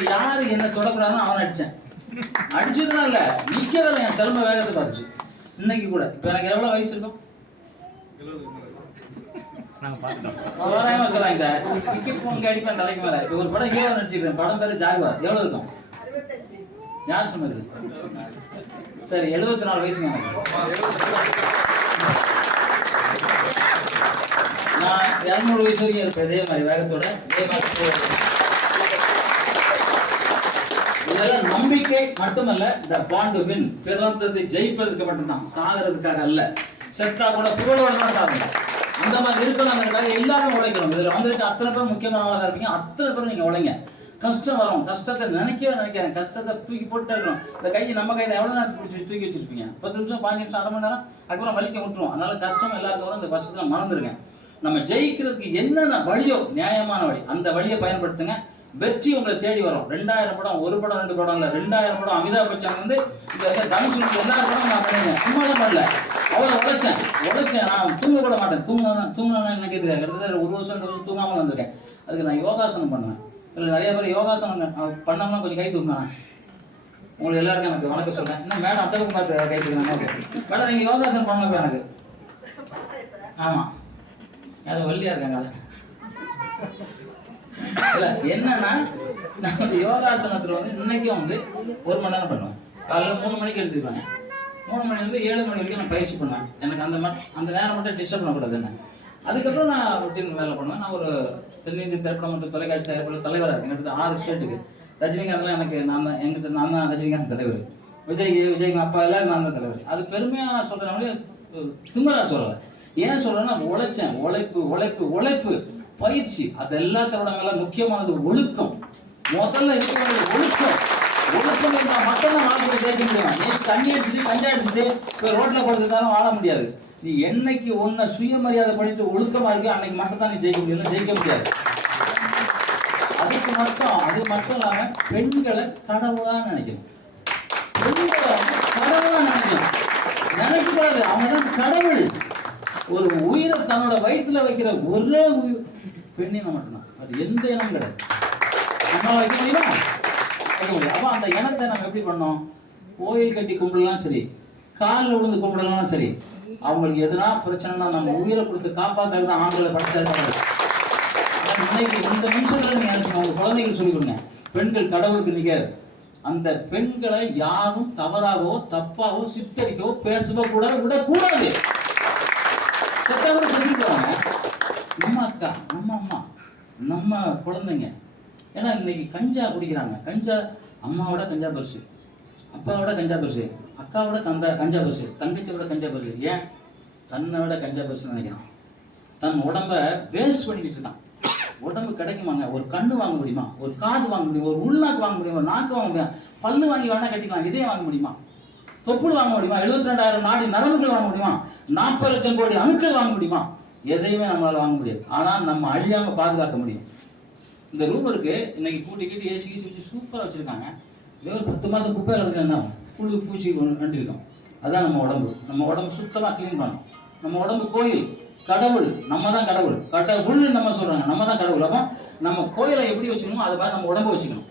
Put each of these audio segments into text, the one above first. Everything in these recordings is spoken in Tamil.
அன்னைக்கு யாரு என்ன தொடக்கூடாதுன்னு அவன் அடிச்சேன். அடிச்சதுனால இல்ல, நிக்கவே என் செலம்ப வேகத்தை பார்த்துச்சு. இன்னைக்கு கூட இப்ப எனக்கு எவ்வளவு வயசு இருக்கும்? தோராயமா சொல்லாங்க சார். டிக்கெட் போன் அடிப்பேன் தலைக்கு மேல. இப்ப ஒரு படம் ஹீரோ நடிச்சிருக்கேன், படம் பேரு ஜாகுவார். எவ்வளவு இருக்கும்? யார் சொன்னது? சரி, 74 வயசுங்க எனக்கு. நான் 200 வயசு வரைக்கும் இருப்பேன் இதே மாதிரி வேகத்தோட. இதே மாதிரி இதெல்லாம் நம்பிக்கை மட்டுமல்ல, இந்த பாண்ட் டு வின், பிறந்தது ஜெயிப்பதற்கு மட்டும்தான், சாகிறதுக்காக அல்ல. செத்தா கூட புகழோட தான் சாகணும். அந்த மாதிரி இருக்கணும்ன்றதுக்காக எல்லாரும் உழைக்கணும். இதுல வந்துட்டு அத்தனை பேர் முக்கியமானவங்களா இருப்பீங்க, அத்தனை பேரும் நீங்க உழைங்க. கஷ்டம் வரும், கஷ்டத்தை நினைக்கிறேன், கஷ்டத்தை தூக்கி போட்டு இருக்கணும். இந்த கையை நம்ம கையில எவ்வளவு நேரத்துக்கு பிடிச்சி தூக்கி வச்சிருப்பீங்க? 10 நிமிஷம், 15 நிமிஷம், அரை மணி நேரம், அதுக்கப்புறம் வலிக்க விட்டுரும். அதனால கஷ்டம் எல்லாருக்கும் வரும். இந்த கஷ்டத்தை மறந்துருங்க. நம்ம ஜெயிக்கிறதுக்கு என்னென்ன வழியோ, நியாயமான வழி, அந்த வழியை பயன்படுத்துங்க. வெற்றி உங்களை தேடி வரும். 2000 படம், ஒரு படம் 2 படம் இல்ல, 2000 படம். அமிதாப் பச்சன் வந்து இந்த தனுஷ் எல்லா படம் நான் பண்ணேன். சும்மாதான் பண்ணல, அவ்வளவு உழைச்சேன். நான் தூங்க கூட மாட்டேன். தூங்கினா எனக்கு தெரியாது. கிட்டத்தட்ட 1 வருஷம் 2 வருஷம் தூங்காமல் வந்திருக்கேன். அதுக்கு நான் யோகாசனம் பண்ணுவேன். இல்லை நிறைய பேர் யோகாசனம் பண்ணோம்னா கொஞ்சம் கை தூக்குங்க. உங்களுக்கு எல்லாருக்கும் எனக்கு வணக்கம் சொல்றேன். இன்னும் மேடம் அத்தவுக்கு பார்த்து கை தூக்குறாங்க. மேடம் நீங்க யோகாசனம் பண்ணலாம் எனக்கு. ஆமா, அது வள்ளியா இருக்காங்க. இல்ல என்னன்னா, நான் வந்து யோகாசனத்துல வந்து இன்னைக்கும் வந்து 1 மணி நேரம் பண்ணுவேன். காலையில் 3 மணிக்கு எழுந்திருப்பாங்க. 3 மணிலேருந்து 7 மணி வரைக்கும் நான் பயிற்சி பண்ணுவேன். எனக்கு அந்த நேரம் மட்டும் டிஸ்டர்ப் பண்ணக்கூடாது என்ன. அதுக்கப்புறம் நான் ரொட்டீன் வேலை பண்ணுவேன். நான் ஒரு தென்னிந்திய திரைப்படம் மற்றும் தொலைக்காட்சி தயாரிப்பாளர் தலைவராக இருக்கேன். எங்கிட்ட 6 ஸ்டேட்டுக்கு. ரஜினிகாந்த்லாம் எனக்கு நான் தான் ரஜினிகாந்த் தலைவர். விஜய்க்கு அப்பா எல்லாம் நான் தான் தலைவர். அது பெருமையாக சொல்றேன், திமிரா சொல்லலை. ஏன் சொல்றேன்னா, உழைச்சேன். உழைப்பு பயிற்சி, அது எல்லாத்தோட மேல முக்கியமானது ஒழுக்கம். முதல்ல இருக்கிறது ஒழுக்கம். ஒழுக்கம் இருந்தால் மட்டும்தான் வாழ்க்கையை ஜெயிக்க முடியும். நீ தண்ணி அடிச்சுட்டு கஞ்சா அடிச்சுட்டு போய் ரோட்ல படுத்துட்டாலும் வாழ முடியாது. நீ என்னைக்கு ஒன்ன சுயமரியாதை பண்ணிட்டு ஒழுக்கமா இருக்கு, அன்னைக்கு மட்டும் தான் நீ ஜெயிக்க முடியும், ஜெயிக்க முடியாது. அது மட்டும் இல்லாம பெண்களை கடவுளா நினைக்கணும். பெண்களை கடவுளா நினைக்கக்கூடாது. அவங்கதான் கடவுள். ஒரு உயிரை தன்னோட வயிற்றுல வைக்கிற ஒரே உயிர் பெண்ணினம் மட்டும்தான். அது எந்த இனம் கிடையாது. நம்மளால வைக்க முடியுமா? வைக்க முடியும். அப்ப அந்த இனத்தை நம்ம எப்படி பண்ணோம்? கோயில் கட்டி கும்பிடலாம் சரி, காலில் விழுந்து கும்பிடலாம் சரி, அவங்களுக்கு எதுனா பிரச்சனைனா நம்ம உயிரை கொடுத்து காப்பாற்றுறது ஆண்களை படிச்சாரு. இன்னைக்கு இந்த நிமிஷத்துல நீங்க நினைச்சுக்கோங்க, உங்க குழந்தைகள் சொல்லிக் கொடுங்க, பெண்கள் கடவுளுக்கு நிகர். அந்த பெண்களை யாரும் தவறாகவோ தப்பாவோ சித்தரிக்கவோ பேசவோ கூடாது, விடக்கூடாது. செஞ்சுக்குவாங்க. நம்ம அக்கா, நம்ம அம்மா, நம்ம குழந்தைங்க. ஏன்னா இன்னைக்கு கஞ்சா குடிக்கிறாங்க. கஞ்சா அம்மாவோட கஞ்சா பரிசு, அப்பாவோட கஞ்சா பரிசு, அக்காவோட கஞ்சா பரிசு, தங்கச்சியோட கஞ்சா பரிசு. ஏன் தன்னை விட கஞ்சா பரிசுன்னு நினைக்கிறான். தன் உடம்ப வேஸ்ட் பண்ணிக்கிட்டு இருக்கான். உடம்பு கிடைக்குமாங்க? ஒரு கண்ணு வாங்க முடியுமா? ஒரு காது வாங்க முடியுமா? ஒரு உள்நாக்கு வாங்க முடியுமா? ஒரு நாக்கு வாங்க முடியுமா? பல்லு வாங்கி வேணா கட்டிக்கலாம், இதே வாங்க முடியுமா? தொப்புள் வாங்க முடியுமா? 72,000 நாடி நரம்புகள் வாங்க முடியுமா? 40 லட்சம் கோடி அணுக்கள் வாங்க முடியுமா? எதையுமே நம்மளால வாங்க முடியாது. ஆனா நம்ம அழியாம பாதுகாக்க முடியும். இந்த ரூம் இருக்கு, இன்னைக்கு கூட்டிக்கிட்டு ஏசி கீசி வச்சு சூப்பரா வச்சிருக்காங்க. இதே ஒரு 10 மாசம் குப்பை கிடக்குன்னா புழு பூச்சி நண்டிருக்கோம். அதான் நம்ம உடம்பு. நம்ம உடம்பு சுத்தமா கிளீன் பண்ணணும். நம்ம உடம்பு கோயில், கடவுள். நம்ம தான் கடவுள். கடவுள்னு நம்ம சொல்றாங்க, நம்ம தான் கடவுள். அப்போ நம்ம கோயிலை எப்படி வச்சுக்கணுமோ அதை மாதிரி நம்ம உடம்பு வச்சுக்கணும்,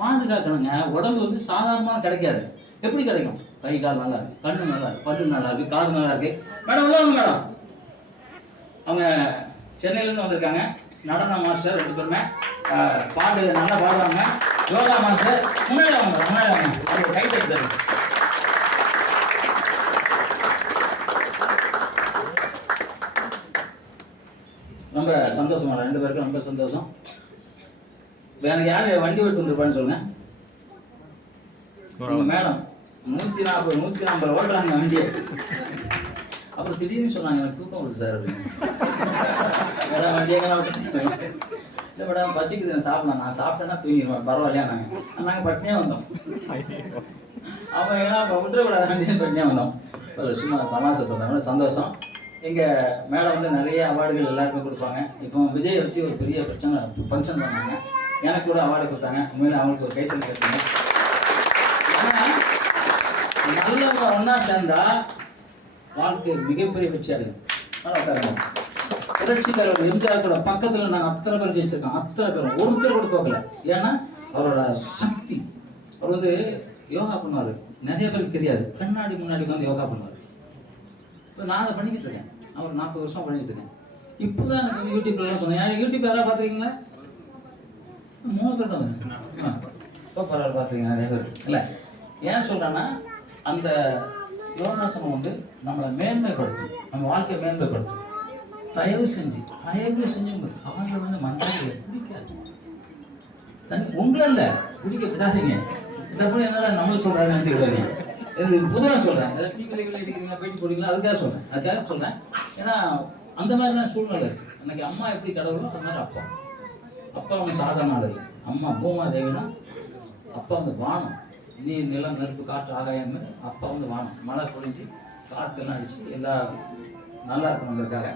பாதுகாக்கணுங்க. உடம்பு வந்து சாதாரணமாக கிடைக்காது. எப்படி கிடைக்கும்? கை கால் நல்லா இருக்கு, கண்ணு நல்லா இருக்கு, பல்லு நல்லா இருக்கு, காது நல்லா இருக்கு. மேடம் உள்ள வாங்க மேடம். அவங்க சென்னையிலேருந்து வந்திருக்காங்க. நடன மாஸ்டர் 2 பேருமே. பாட்டு நல்லா பாடுவாங்க. யோகா மாஸ்டர். முன்னாடி வாங்க, முன்னாடி வாங்க. அவங்க கை தட்டுறாரு. ரொம்ப சந்தோஷமா, 2 பேருக்கும் ரொம்ப சந்தோஷம். எனக்கு யாரு வண்டி விட்டு வந்துருப்பான்னு சொல்லுங்க. மேடம் 140 ஓட்டுறாங்க வண்டியை. அப்புறம் திடீர்னு சொன்னாங்க, எனக்கு தூக்கம் வருது சார் அப்படின்னு. மேடம் வண்டியை இல்லை மேடம் பசிக்குது, சாப்பிடலாம். நான் சாப்பிட்டேன்னா தூங்கிடுவேன், பரவாயில்லையா? நாங்கள் பட்னியாக வந்தோம். அவங்க ஏன்னா விட்டுறக்கூடாது, வண்டியை பட்னியாக வந்தோம். சும்மா தமாசை சொல்றாங்க, சந்தோஷம். எங்கள் மேடம் வந்து நிறைய அவார்டுகள் எல்லாருக்கும் கொடுப்பாங்க. இப்போ விஜய் வச்சு ஒரு பெரிய ஃபங்க்ஷன் பண்ணாங்க. எனக்கு கூட அவார்டு கொடுத்தாங்க. உண்மையில அவங்களுக்கு ஒரு கைத்தறி கேட்டாங்க. நல்லவங்க ஒன்னா சேர்ந்தா வாழ்க்கை மிகப்பெரிய வெற்றி அடையும். புரட்சி தலைவர் எம்ஜிஆர் கூட பக்கத்துல நாங்கள் அத்தனை பேர் ஜெயிச்சிருக்கோம். அத்தனை பேரும் ஒருத்தர் கூட தோக்கல. ஏன்னா அவரோட சக்தி. அவர் வந்து யோகா பண்ணுவார், நிறைய பேருக்கு தெரியாது. கண்ணாடி முன்னாடி வந்து யோகா பண்ணுவார். இப்போ நான் அதை பண்ணிக்கிட்டு இருக்கேன். அவர் 40 வருஷம் பண்ணிக்கிட்டு இருக்கேன். இப்போதான் எனக்கு வந்து யூடியூப்லாம் சொன்னேன். யூடியூப் யாராவது பார்த்துருக்கீங்களா? 3 பேர் தான். இப்போ பரவாயில்ல, பார்த்துருக்கீங்க நிறைய பேர் இல்லை. ஏன் சொல்கிறேன்னா, அந்த யோகாசனம் வந்து நம்மளை மேன்மைப்படுத்தும், நம்ம வாழ்க்கையை மேன்மைப்படுத்தும். தயவு செஞ்சு அவங்க வந்து மந்திரியை பிடிக்காது. உங்களை இல்லை, பிடிக்க விடாதீங்க. இந்த போல என்னடா நம்மளும் சொல்கிறாங்க நினச்சிக்கிடாதீங்க. இது பொதுவாக சொல்கிறேன். டீ கடைகளில் அடிக்கிறீங்க, பேட்டி போடுறீங்களா, அதுக்காக சொல்கிறேன். ஏன்னா அந்த மாதிரிலாம் சூழ்நிலை இருக்குது. அன்னைக்கு அம்மா எப்படி கடவுளோ அது மாதிரி அப்பா வந்து சாதாரண ஆளு. அம்மா பூமா தேவினா அப்பா வந்து வானம், நீர் நிலம் நெருப்பு காற்று ஆகாயம். அப்பா வந்து வானம், மழை பொழிஞ்சு காற்றெல்லாம் அடிச்சு எல்லாம் நல்லா இருக்கணுங்கிறதுக்காக,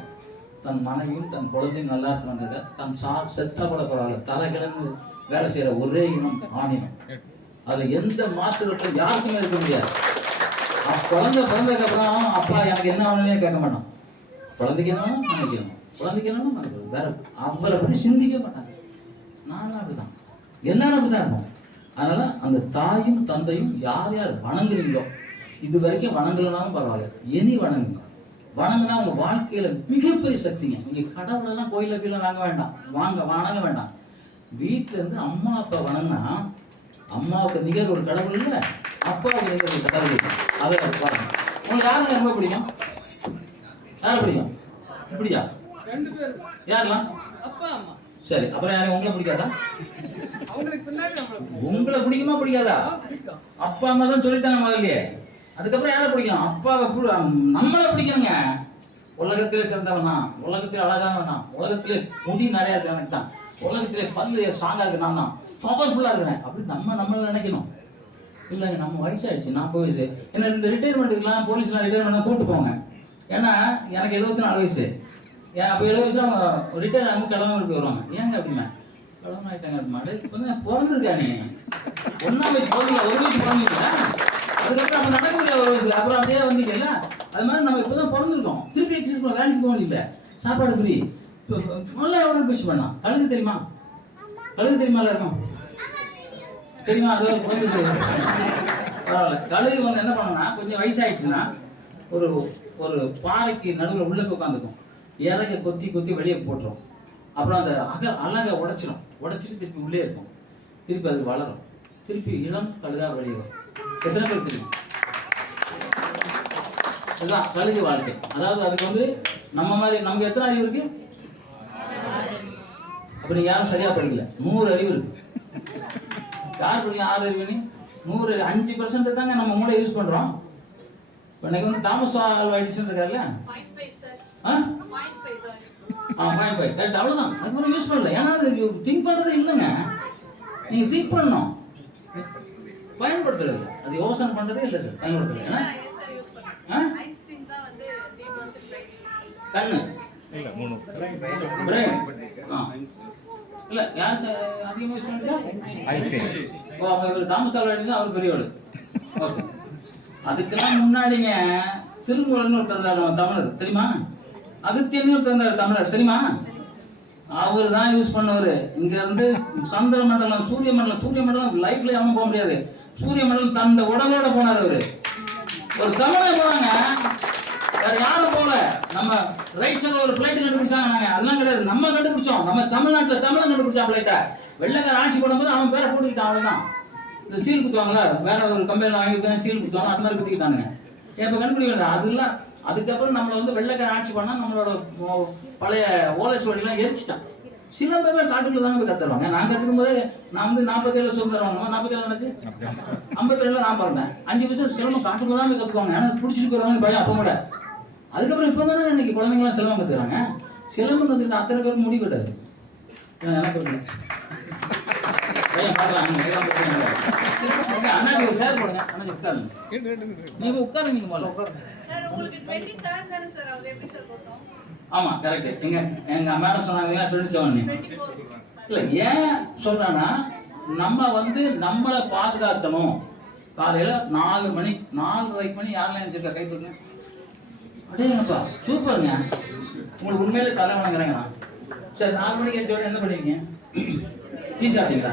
தன் மனைவியும் தன் குழந்தையும் நல்லா இருக்கணுங்கிறதுக்காக, தன் செத்தா கூட பரவாயில்ல தலைகிழந்து வேலை செய்கிற ஒரே இனம் ஆணினம். அதில் எந்த மாற்றுகளும் யாருக்குமே இருக்க முடியாது. குழந்தை பிறந்ததுக்கு அப்புறம் அப்பா எனக்கு என்ன ஆகணும்னே கேட்க மாட்டான். குழந்தைக்கு என்னன்னு நினைக்கணும், வேற அவரை பற்றி சிந்திக்க மாட்டாங்க. நானும் அப்படிதான், எல்லாரும் அப்படிதான் இருக்கும். அதனால அந்த தாயும் தந்தையும் யார் யார் வணங்குறீங்களோ, இது வரைக்கும் வணங்கலனாலும் பரவாயில்ல, இனி வணங்குங்க. வணங்கினா உங்க வாழ்க்கையில மிகப்பெரிய சக்திங்க. நீங்க கடவுளெல்லாம் கோயில போய் வணங்க வேண்டாம். வீட்டுல இருந்து அம்மா அப்பா வணங்கினா, அம்மாவுக்கு நிகர் ஒரு கடவுள் இல்லை, அப்பாவுக்கு நிகர் ஒரு கடவுள் இல்லை. அதை பாருங்க. உங்களுக்கு யாருங்க ரொம்ப பிடிக்கும்? யாரை பிடிக்கும்? இப்படியா? 2 பேர். யாரெல்லாம்? அப்பா அம்மா. சரி, அப்புறம் யாரும் உங்களை பிடிக்காதா? உங்களை பிடிக்குமா பிடிக்காதா? அப்பா அம்மா தான் சொல்லிட்டாங்க முதல்லயே. அதுக்கப்புறம் யாரை பிடிக்கும்? அப்பாவை. நம்மளை பிடிக்கணுங்க. உலகத்திலே சிறந்தவனா, உலகத்திலே அழகானவனா, உலகத்திலே முடி நிறைய இருக்கு எனக்கு தான், உலகத்திலே பல்லு ஸ்ட்ராங்கா இருக்கு நான் தான், பவர்ஃபுல்லா இருக்கிறேன் அப்படி நம்மளை நினைக்கணும். இல்லைங்க, நம்ம வயசாயிடுச்சு, நான் போயிடுச்சு. ஏன்னா இந்த ரிட்டையர்மெண்ட்டுக்கெல்லாம் போலீஸ்லாம் ரிட்டையர்மெண்ட் கூப்பிட்டு போங்க. ஏன்னா எனக்கு 74 வயசு. அப்போ 7 வயசுல ரிட்டையர் ஆகி கிளம்பி வருவாங்க. ஏங்க அப்படின்னா, கிளம்பி ஆகிட்டாங்க அப்படின்னா, இப்போ தான் பிறந்திருக்கா நீ 1ஆம் வயசு பிறந்தீங்க, 1 வயசு பிறந்தீங்களா, அதுக்கப்புறம் நம்ம நடக்க முடியாது 1 வயசுல, அப்புறம் அப்படியே வந்தீங்கல்ல. அது மாதிரி நம்ம இப்போ தான் பிறந்திருக்கோம். திருப்பி எக்ஸசைஸ் பண்ண, வேலைக்கு போக இல்லை, சாப்பாடு ஃப்ரீ, நல்லா எவ்வளோ பேசி பண்ணலாம். கழுகு தெரியுமா? இருக்கும் தெரியுமா? அது குழந்தை பரவாயில்ல. கழுகு வந்து என்ன பண்ணோம்னா, கொஞ்சம் வயசாயிடுச்சுன்னா ஒரு பாறைக்கு நடுவில் உள்ள போய் உட்காந்துக்கும், இறக கொத்தி வெளியே போட்டுரும். அப்புறம் அந்த அழகை உடைச்சிட்டு திருப்பி உள்ளே இருக்கும். திருப்பி அது வளரும், திருப்பி இளம் கழுகா வெளியே வரும். எத்தனை பேர் தெரியும்? இதுதான் கழுகு வாழ்க்கை. அதாவது அதுக்கு வந்து நம்ம மாதிரி, நமக்கு எத்தனை அறிவு இருக்கு? அப்ப நீங்க யாரும் சரியா படிக்கல. 100 அறிவு இருக்கு. யார் படிக்க 6 அறிவு? 100 5% தாங்க நம்ம மூளை யூஸ் பண்றோம். எனக்கு வந்து தாமஸ் ஆல்வா எடிசன் இருக்காருல்ல, 0.5 கரெக்ட், அவ்வளவுதான். அதுக்கு மேலே யூஸ் பண்ணல. ஏன்னா அது திங்க் பண்றது இல்லைங்க. நீங்க திங்க் பண்ணணும், பயன்படுத்துறது. அது யோசனை பண்றதே இல்லை சார், பயன்படுத்துறது. ஏன்னா கண்ணு இல்ல 3 பிரெயின் இல்ல யார் அதிகமாக யூஸ் பண்ணிட்டா ஐன்ஸ்டைன். ஓ, அப்ப தாமஸ் ஆல்வா எடிசன் அவர் பெரியவர். ஓகே. அதுக்கெல்லாம் முன்னாடிங்க திருமூலன்னு ஒருத்தர் தமிழர் தெரியுமா? அகத்தியன்னு ஒருத்தர் தமிழர் தெரியுமா? அவர் தான் யூஸ் பண்ணவர். இங்க இருந்து சந்திர மண்டலம், சூரிய மண்டலம் லைஃப்ல அவன் போக முடியாது. சூரிய மண்டலம் தந்த உடலோட போனார் அவரு. ஒரு தமிழை போனாங்க, வேற யாரும் போல. நம்ம ரைட் சைடுல ஒரு பிளைட் கண்டுபிடிச்சாங்க, நாங்க அதெல்லாம் கிடையாது, நம்ம கண்டுபிடிச்சோம். நம்ம தமிழ்நாட்டுல தமிழன் கண்டுபிடிச்சா பிளைட்டை. வெள்ளைக்கார ஆட்சி பண்ணும்போது அவன் பேரை போட்டுக்கிட்டான், அவ்வளவுதான். இந்த சீல் குத்துவாங்களா, வேற ஒரு கம்பெனியில் வாங்கி சீல் குத்துவாங்க, அது மாதிரி குத்திக்கிட்டானுங்க. இப்போ கண்டுபிடிக்கிறது அதெல்லாம். அதுக்கப்புறம் நம்மளை வந்து வெள்ளைக்கார ஆட்சி பண்ணா நம்மளோட பழைய ஓலைச்சுவடிலாம் எரிச்சிட்டான். சில பேர் காட்டுக்குள்ள தானே போய் கத்துருவாங்க. நான் கத்துக்கும் போது நான் வந்து 47 சுதந்திரம் வாங்க, 47 57 நான் பிறந்தேன். 5% சிலம்பம் காட்டுக்குள்ள தான் போய் கத்துக்குவாங்க. ஏன்னா பிடிச்சிட்டு போயிருவாங்க பயம் அப்போ கூட. அதுக்கப்புறம் இப்போ தானே இன்னைக்கு குழந்தைங்களாம் சிலம்பம் கத்துக்கிறாங்க. சிலம்பம் கத்துக்கிட்டு அத்தனை பேருக்கு முடி கொட்டாது. எனக்கு அண்ணாச்சி ஒரு சேர் போடுங்க. அண்ணாச்சி உட்காருங்க, நீங்க உட்காருங்க. நீங்க முதல்ல ஆமா கரெக்ட். எங்க மேடம் சொன்னாங்க 27. இல்ல ஏன் சொல்றேன்னா, நம்ம வந்து நம்மளை பாதுகாக்கணும். காலையில 4 மணி 4:30 மணி யாரெல்லாம் எழுந்திருக்கா கை தூக்குங்க. அடேங்கப்பா சூப்பருங்க, உங்களுக்கு உண்மையிலே தலை வணங்குறேங்க. சரி, 4 மணிக்கு எழுந்தோட என்ன பண்ணுவீங்க? டீ சாப்பிட்டீங்களா?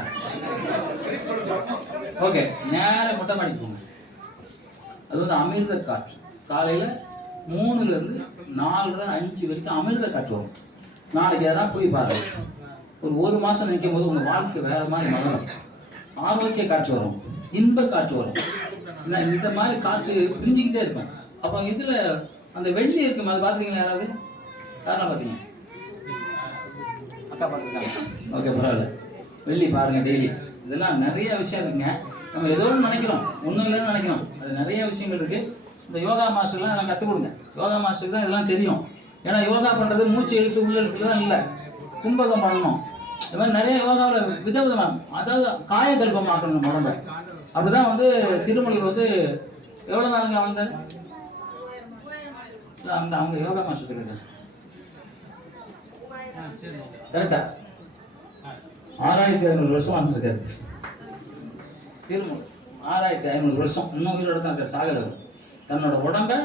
ஓகே, நேரம் மொட்டை மாடிக்கு போங்க. அது வந்து அமிர்த காற்று. காலையில் 3லேருந்து 4 5 வரைக்கும் அமிர்த காற்று வரும். நாளைக்கு அதான் போய் பாருங்க. ஒரு மாதம் நிற்கும் போது உங்கள் வாழ்க்கை வேற மாதிரி மலரும். ஆரோக்கிய காற்று வரும், இன்ப காற்று வரும். இந்த மாதிரி காற்று பிரிஞ்சுக்கிட்டே இருக்கும். அப்போ இதில் அந்த வெள்ளி இருக்கும், அது பார்த்துருக்கீங்களா? யாராவது யாரெல்லாம் பார்த்தீங்க? அக்கா பார்த்துருக்காங்க. ஓகே, பரவாயில்ல. வெள்ளி பாருங்கள் டெய்லி. இதெல்லாம் நிறைய விஷயம் இருக்குங்க. நம்ம ஏதோ ஒன்று நினைக்கிறோம், ஒன்றும் இல்லைன்னு நினைக்கிறோம். அது நிறைய விஷயங்கள் இருக்குது. இந்த யோகா மாஸ்டர்லாம் நான் கற்றுக் கொடுங்க. யோகா மாஸ்டருக்கு தான் இதெல்லாம் தெரியும். ஏன்னா யோகா பண்ணுறது மூச்சு இழுத்து உள்ள இழுத்துலாம் இல்லை, கும்பகம் பண்ணணும். இது மாதிரி நிறைய யோகாவில் விதவிதமாக, அதாவது காயகல்பமாக்கணும் உடம்பை. அப்படிதான் வந்து திருமலையில் வந்து எவ்வளோ நாளுங்க வந்தார் அந்த அவங்க யோகா மாஸ்டர் இருக்கு கரெக்டா? 6500 வருஷம் வந்துருக்காரு திருமலை. 6500 வருஷம் இன்னும் உயிரோட தான் இருக்கார், சாகரவர். தன்னோட உடம்பை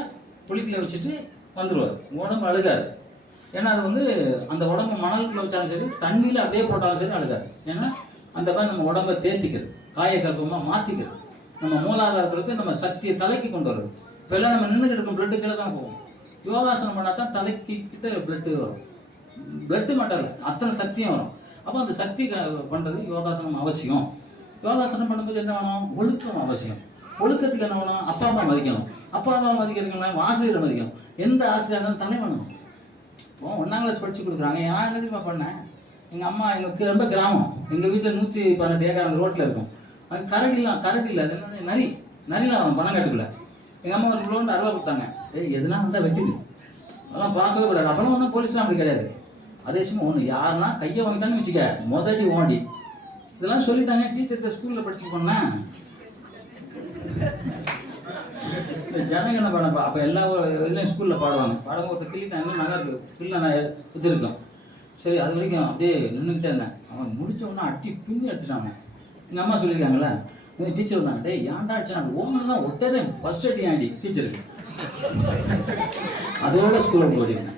புளிக்கில் வச்சுட்டு வந்துடுவார். உடம்பு அழுகாரு. ஏன்னா அது வந்து அந்த உடம்பு மணலுக்குள்ள வச்சாலும் சரி, தண்ணியில் அப்படியே போட்டாலும் சரி அழுகாது. ஏன்னா அந்த மாதிரி நம்ம உடம்பை தேர்த்திக்கிறது, காயகல்பமாக மாற்றிக்கிறது, நம்ம மூலாதாரத்துக்கு நம்ம சக்தியை தலைக்கு கொண்டு வருது. இப்போ எல்லாம் நம்ம நின்றுக்கிட்டு இருக்கும் பிளட்டு கீழே தான் போகும். யோகாசனம் பண்ணால் தான் தலைக்கு கிட்ட பிளட்டு வரும். பிளட்டு மட்டும் இல்லை, அத்தனை சக்தியும் வரும். அப்போ அந்த சக்தி பண்ணுறது யோகாசனம் அவசியம். யோகாசனம் பண்ணும்போது என்ன வேணும்? ஒழுக்கம் அவசியம். ஒழுக்கத்துக்கு என்ன வேணும்? அப்பா அம்மா மதிக்கணும். அப்பா அம்மா மதிக்கிறதுக்கு ஆசிரியரை மதிக்கணும். எந்த ஆசிரியர் இருந்தாலும் தலை பண்ணணும். இப்போ 1ஆம் கிளாஸ் படித்து கொடுக்குறாங்க. நான் என்ன தெரியுமா பண்ணேன்? எங்கள் அம்மா எங்களுக்கு ரொம்ப கிராமம். எங்கள் வீட்டில் 118 ஏக்கர் அந்த ரோட்டில் இருக்கும். அது கரடி இல்லை, அது என்ன நரிலாம் வரும் பணங்காட்டுக்குள்ள. எங்கள் அம்மா ஒரு கிலோன்னு அருவா கொடுத்தாங்க. எதுனா வந்தால் வெட்டிடு, அதெல்லாம் பார்க்கவே கூடாது. அப்பெல்லாம் ஒன்றும் போலீஸ்லாம் அப்படி கிடையாது. அதே சமயம் ஒன்று யாருன்னா கையை வாங்கிட்டான்னு வச்சுக்க, முதடி ஓண்டி. இதெல்லாம் சொல்லிட்டாங்க. டீச்சர்கிட்ட ஸ்கூலில் படிச்சு போனேன். ஜனங்க என்ன பண்ணப்பா? அப்போ எல்லா இதுலேயும் ஸ்கூலில் பாடுவாங்க. ஒருத்தர் கிள்ளிட்டாங்க, நல்லா இருக்கு கிள்ள நான் இது இருக்கும். சரி, அது வரைக்கும் அப்படியே நின்றுக்கிட்டே இருந்தேன். அவன் முடிச்ச உடனே அட்டி பின்னி எடுத்துட்டாங்க. எங்கள் அம்மா சொல்லியிருக்காங்களே, டீச்சர் வந்தாங்க. டே ஏன்டா ஆச்சு? ஓமன் தான் ஒட்டதே ஃபர்ஸ்ட் அடி ஆண்டி டீச்சருக்கு. அதோட ஸ்கூலுக்கு ஓடினேன்.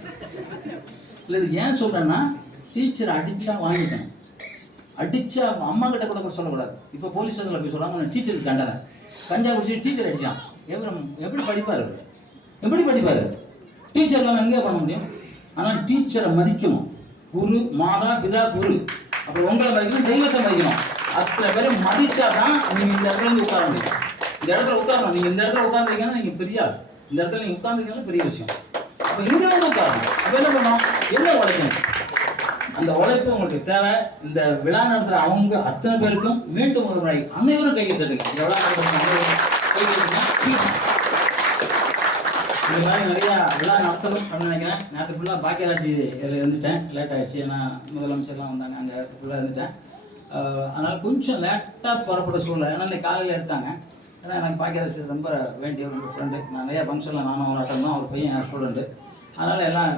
இல்லை, இது ஏன் சொல்கிறேன்னா, டீச்சர் அடித்தா வாங்கிட்டேன். அடித்தா அம்மா கிட்ட கூட சொல்லக்கூடாது. இப்போ போலீஸ் ஸ்டேஷனில் போய் சொல்கிறாங்க, டீச்சருக்கு கண்டனை. கஞ்சா குடிச்சு டீச்சர் அடித்தான். எப்படி படிப்பார்? டீச்சர்லாம் எங்கே பண்ண முடியும்? ஆனால் டீச்சரை மதிக்கணும். குரு, மாதா, பிதா, குரு. அப்புறம் உங்களை மதிக்கணும், தெய்வத்தை மதிக்கணும். அத்தனை பேரை மதிச்சா தான் நீங்கள் இந்த இடத்துல இருந்து உட்கார முடியும். இந்த இடத்துல உட்காரணும். நீங்கள் இந்த இடத்துல உட்காந்துருக்கீங்கன்னா நீங்கள் பெரிய ஆள். இந்த இடத்துல நீங்கள் உட்காந்துருக்கீங்கன்னா பெரிய விஷயம். அப்போ இங்கே வந்து உட்காரணும். அப்போ என்ன பண்ணணும்? என்ன உழைக்கணும்? அந்த உழைப்பு உங்களுக்கு தேவை. இந்த விழா நடத்துகிற அவங்க அத்தனை பேருக்கும் மீண்டும் ஒரு முறை அனைவரும் கையை தட்டுங்க. இந்த விழா இந்த மாதிரி நிறையா விழா நடத்தணும் அப்படின்னு நினைக்கிறேன். நேற்று ஃபுல்லாக பாக்கியராஜ் இதில் இருந்துட்டேன். லேட் ஆகிடுச்சு. ஏன்னா முதலமைச்சர்லாம் வந்தாங்க, அங்கே ஃபுல்லாக இருந்துட்டேன். அதனால் கொஞ்சம் லேட்டாக புறப்பட சூழ்நிலை. ஏன்னா இன்னைக்கு காலையில் எடுத்தாங்க. ஏன்னா எனக்கு பாக்கியராஜ் ரொம்ப வேண்டிய ஒரு ஃப்ரெண்டு. நான் நிறையா ஃபங்க்ஷனில் நானும் அவர் அட்டன் தான், அவர் பையன் என் ஸ்டூடெண்ட்டு. அதனால் எல்லாம்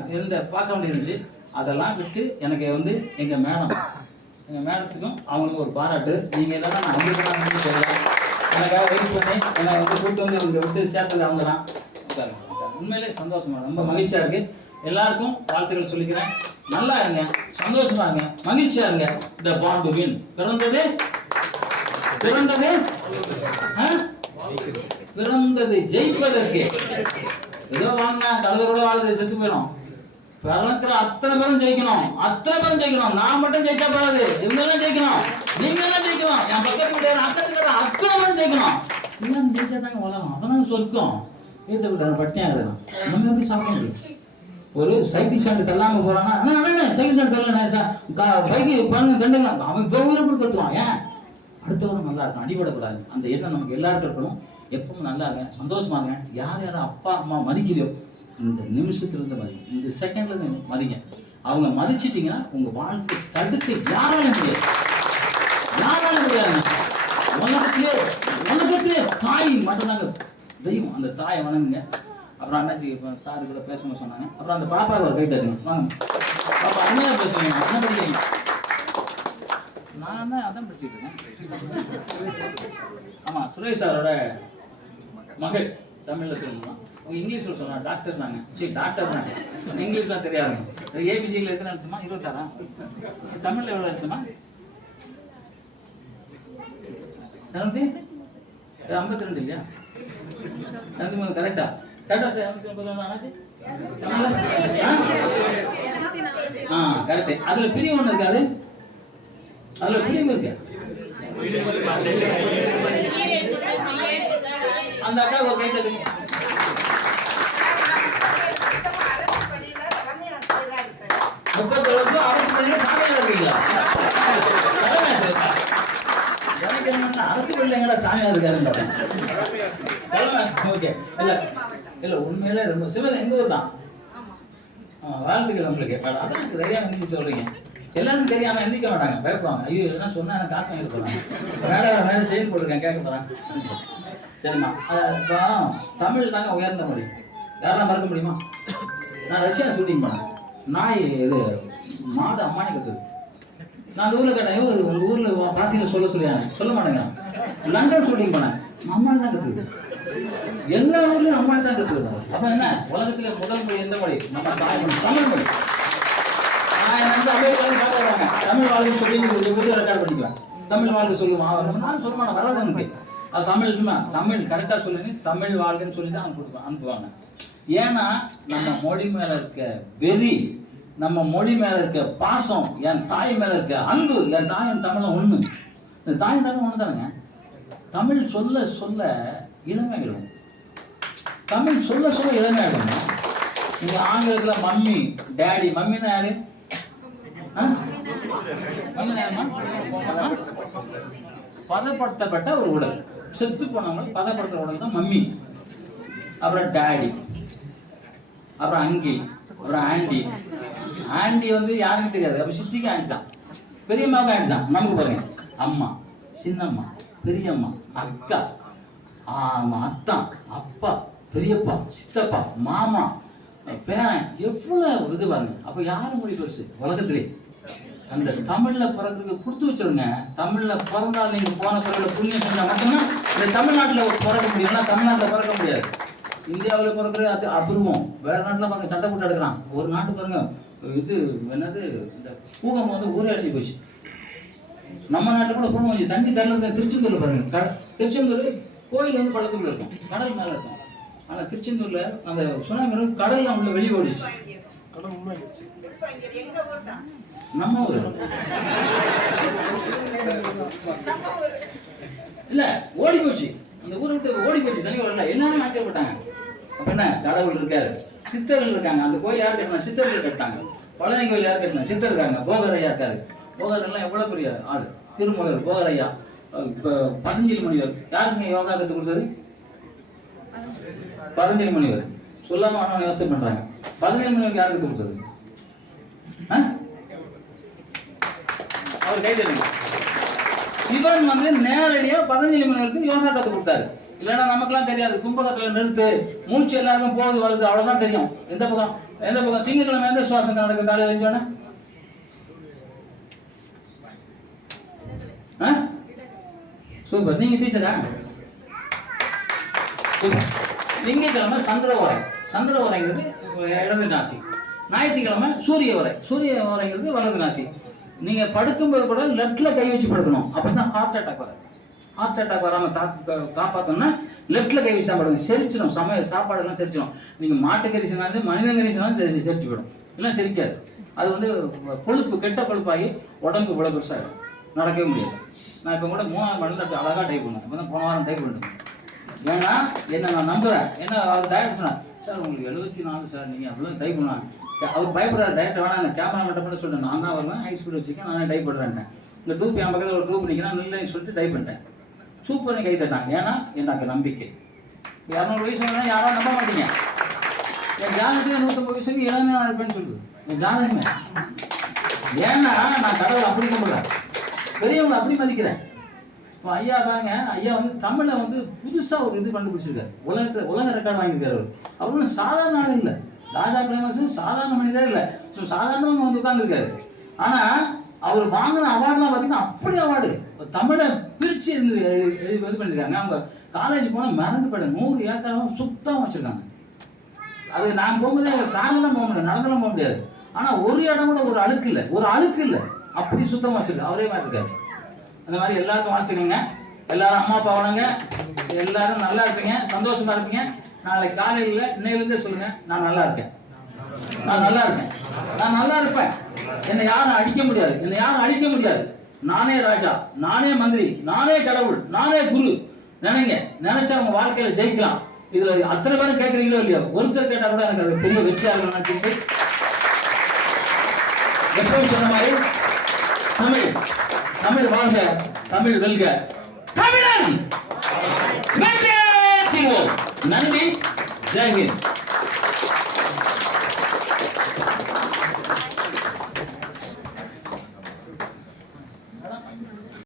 பார்க்க வேண்டியிருந்துச்சு. அதெல்லாம் விட்டு எனக்கு வந்து எங்கள் மேடத்துக்கும் அவங்களுக்கு ஒரு பாராட்டு. நீங்கள் எல்லாம் நான் அங்கே போனாங்கன்னு தெரியல, எனக்காக வெயிட் பண்ணி என்னை வந்து கூப்பிட்டு வந்து இங்கே விட்டு சேர்த்தது அவங்க தான். உண்மையிலே சந்தோஷமா, ரொம்ப மகிழ்ச்சியாக இருக்குது. எல்லாருக்கும் வாழ்த்துக்கள் சொல்லிக்கிறேன். நல்லா இருங்க, சந்தோஷமா இருங்க, மகிழ்ச்சியா இருங்க. த பாண்ட் டு வின். பிறந்தது ஜெயிப்பதற்கு. ஏதோ வாங்கினா கழுதரோட வாழ்க்கை செத்து போயிடும். பிறக்கிற அத்தனை பேரும் ஜெயிக்கணும். நான் மட்டும் ஜெயிச்சா போறாது. இவங்கெல்லாம் ஜெயிக்கணும், நீங்க எல்லாம் ஜெயிக்கணும். என் பக்கத்து வீடு அக்கத்துக்கிற அத்தனை பேரும் ஜெயிக்கணும். எல்லாம் ஜெயிச்சா தாங்க வளரும். அதெல்லாம் சொர்க்கம். ஏற்ற விட பட்டியா இருக்கணும். நம்ம எப்படி சாப்பிட முடியும்? ஒரு சைக்கிள் ஸ்டாண்டு தள்ளாம போறான்னா, சைக்கிள் ஸ்டாண்ட் தள்ள பைக்கு பாருங்க கண்டுங்க, அவன் இப்போ உயிரை கொடுத்துருவான். ஏன்? அடுத்தவங்க நல்லா இருக்கும், அடிபடக்கூடாது. அந்த எண்ணம் நமக்கு எல்லாருக்கும் இருக்கணும். எப்பவும் நல்லா இருங்க, சந்தோஷமா இருங்க. யாரும் அப்பா அம்மா மதிக்கலையோ இந்த நிமிஷத்துல இருந்து மதிங்க, இந்த செகண்ட்ல இருந்து மதிங்க. அவங்க மதிச்சிட்டீங்கன்னா உங்க வாழ்க்கை தடுத்து யாராலும் முடியாது. உலகத்திலே தாய் மட்டும்தாங்க தெய்வம். அந்த தாயை வணங்குங்க. அப்புறம் அண்ணாச்சி இப்போ சாரு கூட பேசணும்னு சொன்னாங்க. அப்புறம் அந்த பாப்பாவை ஒரு கை தட்டுங்க. வாங்க பாப்பா, அண்ணா பேசுவீங்க, என்ன படிக்கிறீங்க? நான் தான் அதான் படிச்சுட்டு இருக்கேன். ஆமாம், சுரேஷ் சாரோட மகள். தமிழில் சொல்லணும், அவங்க இங்கிலீஷில் சொன்னாங்க. டாக்டர் தாங்க. சரி, டாக்டர் தாங்க, இங்கிலீஷ்லாம் தெரியாதுங்க. ஏபிசியில் எத்தனை எடுத்துமா? 26. தமிழில் எவ்வளோ எடுத்துமா? 70. 52 இல்லையா? 53 கரெக்டா? கரெக்டா சார்? 52 ஆனாச்சு. கரெக்ட். அதுல பிரிவு ஒண்ணு இருக்காது, அதுல பிரிவு இருக்கு. அந்த அக்கா ஒரு கை தட்டுங்க. அரசு பள்ளியில சாமியார் இருக்கீங்களா? எனக்கு என்ன அரசு பள்ளியில சாமியார் இருக்காருன்னு. ஓகே. இல்ல உண்மையில ரொம்ப சிவன் எங்க ஊர் தான். வாழ்த்துக்கள் உங்களுக்கு. அதான் எனக்கு தெரியாம எந்திரிச்சு சொல்றீங்க. எல்லாருக்கும் தெரியாம எந்திரிக்க மாட்டாங்க, பயப்படுவாங்க. ஐயோ இதெல்லாம் சொன்னா எனக்கு காசு வாங்கிட்டு போறாங்க, மேல செயின் போட்டுருக்கேன் கேட்க போறேன். சரிம்மா, இப்போ தமிழ் தாங்க உயர்ந்த மொழி, யாரெல்லாம் மறக்க முடியுமா? நான் ரஷ்யா ஷூட்டிங் பண்ணேன். நாய் இது மாத அம்மானி கத்துது. நான் அந்த ஊர்ல கேட்டேன், உங்க ஊர்ல பாசியில சொல்லியானே, சொல்ல மாட்டேங்க. லண்டன் ஷூட்டிங் பண்ணேன், அம்மானி தான் கத்துது. எல்லா ஊர்லயும் அம்மானி தான் கத்துது. அப்ப என்ன, உலகத்துல முதல் மொழி எந்த மொழி? நம்ம தமிழ் மொழி. தமிழ் வாழ்க்கை சொல்லி ரெக்கார்ட் பண்ணிக்கலாம். தமிழ் வாழ்க்கை சொல்லுவான், நானும் சொல்ல மாட்டேன், வராது எனக்கு. அது தமிழ் கரெக்டா சொல்லுங்க, தமிழ் வாழ்க்கைன்னு சொல்லி தான் அனுப்புவாங்க. ஏன்னா நம்ம மொழி மேல இருக்க வெறி, நம்ம மொழி மேல இருக்க பாசம், என் தாய் மேல இருக்க அன்பு. என் தாயின் தமிழ் ஒண்ணு, இந்த தாயின் தமிழ் ஒண்ணு தானுங்க. தமிழ் சொல்ல சொல்ல இளமையாயிடும், தமிழ் சொல்ல சொல்ல இளமையாயிடும். நீங்க ஆங்கிலத்துல மம்மி டேடி, மம்மின்னா யாரு? பதப்படுத்தப்பட்ட ஒரு உடல், செத்து போனவங்க பதப்படுத்துற உடல் தான் மம்மி. அப்புறம் டேடி, அப்புறம் அங்கி, அப்புறம் ஆண்டி. ஆண்டி வந்து யாருன்னு தெரியாது, அப்ப சித்திக்கு ஆண்டி தான், பெரியம்மாவுக்கு ஆண்டி தான். நமக்கு பாருங்க, அம்மா, சின்னம்மா, பெரியம்மா, அக்கா, அத்தான், அப்பா, பெரியப்பா, சித்தப்பா, மாமா, பேரன், எவ்வளவு இது பாருங்க. அப்ப யாரு மொழி பெருசு உலகத்திலே? அந்த தமிழ்ல பிறகு கொடுத்து வச்சிருங்க. தமிழ்ல பிறந்தால் நீங்க போன பிறகு புண்ணியம் செஞ்சா மட்டும்தான் இந்த தமிழ்நாட்டுல பிறக்க முடியும்னா தமிழ்நாட்டுல பிறக்க முடியாது. இந்தியாவில் பிறக்கிறது அது அபூர்வம். வேற நாட்டுல பாருங்க சட்டை போட்டு எடுக்கிறான். ஒரு நாட்டு பாருங்க இது என்னது, இந்த பூகம் வந்து ஊரே அழிஞ்சு போச்சு. நம்ம நாட்டுல கூட பூகம் வச்சு தண்ணி தரல. திருச்செந்தூர்ல பாருங்க, திருச்செந்தூர் கோயில் வந்து பள்ளத்துக்குள்ள இருக்கும், கடல் மேல இருக்கும். ஆனா திருச்செந்தூர்ல அந்த சுனாமி கடல்ல உள்ள வெளியே ஓடிச்சு. நம்ம ஊரு இல்ல, ஓடி போச்சு. அந்த ஊரை விட்டு ஓடி போச்சு, தனி வரல. எல்லாரும் ஆச்சரியப்பட்டாங்க. அப்ப என்ன, கடவுள் இருக்காரு, சித்தர்கள் இருக்காங்க. அந்த கோயில் யார் கட்டினா? சித்தர்கள் கட்டாங்க. பழனி கோயில் யார் கட்டினா? சித்தர் இருக்காங்க. போகரையா இருக்காரு. போகர் எல்லாம் எவ்வளவு பெரிய ஆளு. திருமூலர், போகரையா, பதஞ்சலி முனிவர். யாருங்க யோகா கத்து கொடுத்தது? பதஞ்சலி முனிவர். சொல்லாம யோசனை பண்றாங்க. பதஞ்சலி முனிவருக்கு யார் கத்து கொடுத்தது? அவர் கை தருங்க. சிவன் வந்து நேரடியா பதஞ்சலி முனிவருக்கு யோகா கத்து கொடுத்தாரு. இல்லைன்னா நமக்குலாம் தெரியாது. கும்பகத்துல நிறுத்து, மூச்சு எல்லாருக்கும் போகுது வருது, அவ்வளவுதான் தெரியும். எந்த பக்கம் திங்கட்கிழமை எந்த சுவாசம் நடக்கும்? காலையில் எழுந்தோடனே சூப்பர். நீங்க டீச்சரா? திங்கட்கிழமை சந்திர ஓரை, சந்திர ஓரைங்கிறது இடது நாசி. ஞாயிற்றுக்கிழமை சூரிய ஓரை, சூரிய ஓரைங்கிறது வலது நாசி. நீங்க படுக்கும்போது கூட லெஃப்ட்ல கை வச்சு படுக்கணும், அப்பதான் ஹார்ட் அட்டாக் வராது. ஹார்ட் அட்டாக் வராம காப்பாற்றணும்னா லெஃப்ட்ல கை வச்சு தான் படுங்க. செரிச்சிடும், சமையல் சாப்பாடு எல்லாம் செரிச்சிடும். நீங்க மாட்டுக்கறி சொன்னாலும் மனித கறி சொன்னாலும் செரிச்சு போயிடும், எல்லாம் செரிக்காது. அது வந்து கொழுப்பு, கெட்ட கொழுப்பாகி உடம்பு இவ்வளவு பெருசாகிடும், நடக்கவே முடியாது. நான் இப்போ கூட 3ஆவது மணில அழகா டைப் பண்ணேன். இப்போ தான் போன வாரம் டைப் பண்ணிட்டேன். ஏன்னா என்ன நான் நம்புறேன். என்ன அவர் டைரக்டர் சொன்னார், சார் உங்களுக்கு 74 சார், நீங்க அவ்வளோ டைப் பண்ணலாம். அவர் பயப்படுறாரு. டைரக்டர் வேணா, நான் கேமரா மட்டும் சொல்லிட்டேன், நான் தான் வருவேன், ஹை ஸ்பீட் வச்சுக்கேன், நானே டைப் பண்ணுறேன். இந்த டூப் என் பக்கத்தில் ஒரு டூப் நிற்கிறேன், நில்லைன்னு சொல்லிட்டு டைப் பண்ணிட்டேன். சூப்பர்னு கை தட்டாங்க. ஏன்னா எனக்கு நம்பிக்கை. 200 வயசு வந்தா யாரும் நம்ப மாட்டீங்க. என் ஜாதகத்துக்கு 150 வயசுக்கு இளமையாக இருப்பேன்னு சொல்லுது என் ஜாதகமே. ஏன்னா நான் கடவுளை அப்படி கும்பிடுறேன், பெரியவங்களை அப்படி மதிக்கிறேன். இப்போ ஐயா பாருங்க, ஐயா வந்து தமிழை வந்து புதுசாக ஒரு இது கண்டுபிடிச்சிருக்காரு. உலக ரெக்கார்டு வாங்கியிருக்காரு. அவரும் சாதாரண ஆள் இல்லை. ராஜா கிளைமேக்ஸ் சாதாரண மனிதர் இல்லை. ஸோ சாதாரணமாக வந்து உட்காந்துருக்காரு. ஆனால் அவர் வாங்கின அவார்டுலாம் பார்த்தீங்கன்னா அப்படி அவார்டு. தமிழை பிரித்து இது பண்ணியிருக்காங்க. அவங்க காலேஜ் போனால் மறந்து போயிடும். 100 ஏக்கராக சுத்தமாக வச்சுருக்காங்க. அது நான் போகும்போதே காரெல்லாம் போக முடியாது, நடந்தெல்லாம் போக முடியாது. ஆனால் ஒரு இடம் கூட ஒரு அழுக்கு இல்லை, அப்படி சுத்தமாக வச்சுருக்காரு. அவரே மாதிரி இருக்காரு. அந்த மாதிரி எல்லாருக்கும் வாழ்த்துக்கங்க. எல்லாரும் அம்மா அப்பா வணங்க. எல்லாரும் நல்லா இருப்பீங்க, சந்தோஷமா இருப்பீங்க. நாளைக்கு காலையில் இன்னையிலேருந்தே சொல்லுங்க, நான் நல்லா இருக்கேன், நான் நல்லா இருக்கேன், நான் நல்லா இருப்பேன். என்னை யாரும் அடிக்க முடியாது, என்னை யாரும் அழிக்க முடியாது. நானே ராஜா, நானே மந்திரி, நானே கடவுள், நானே குரு. நினைங்க, நினைச்சா உங்க வாழ்க்கையில ஜெயிக்கலாம். இதுல அத்தனை பேரும் கேட்கறீங்களோ இல்லையோ, ஒருத்தர் கேட்டா கூட எனக்கு அது பெரிய வெற்றியாக நினைச்சிட்டு எப்பவும் சொன்ன மாதிரி தமிழ் தமிழ் வாழ்க, தமிழ் வெல்க, தமிழன் வென்றே தீர்வோம். நன்றி, ஜெய் ஹிந்த்.